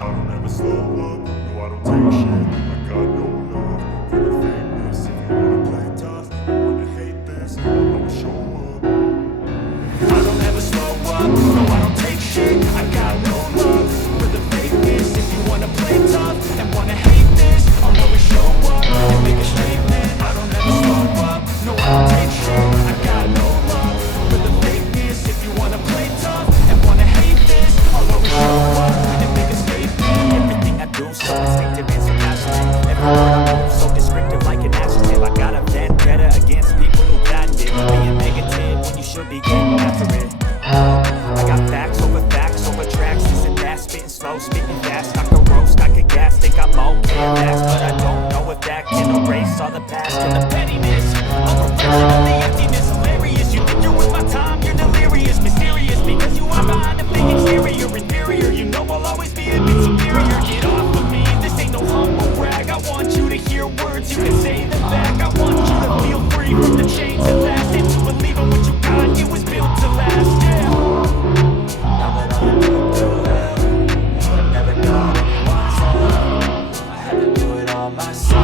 I don't ever slow up, no I don't take shit. I got no love for the fakeness. If you wanna play tough, you wanna hate this, I'ma show up. I don't ever slow up, no I don't take shit. I got no love for the fakeness. If you wanna play tough and wanna hate this, I'll always show up and make a statement. I don't ever slow up, no I don't take shit. I got no love for the fakeness. If you wanna play tough and wanna hate this, I'll always show up and make a statement. Everything I do so instinctive and so passionate. Every word I move so descriptive like an adjective. I got a vendetta against people who patented being negative when you should be getting after it. I got facts over tracks, this and that, spitting slow, spitting fast. I could roast, I could gas, think I'm okay at last, but I don't know if that can erase all the past and the pettiness. I'm a reflection of the emptiness, hilarious. You think you're worth my time, you're delirious, mysterious, because you are behind a fake exterior, inferior. You know I'll always be a bit superior. Get off of me, this ain't no humble brag. I want you to hear words, you can say them back. I want you to feel free from the chains that last, and to believe in what you got, it was built to last, yeah. Now that I'm through hell, I never got anyone's help. I had to do it all myself.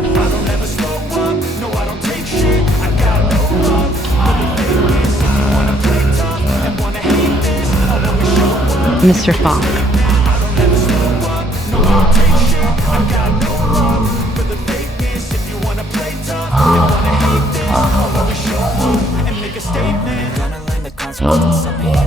I don't ever slow up, no I don't take shit. I got no love for the fakeness. If you wanna play tough and wanna hate this, I'll always show up. Mr. Phonk. I don't ever slow up, no I don't take shit. I got no love for the fakeness. If you wanna play tough and wanna hate this, I'll always show up and make a statement. Gonna learn the consequences of behavior.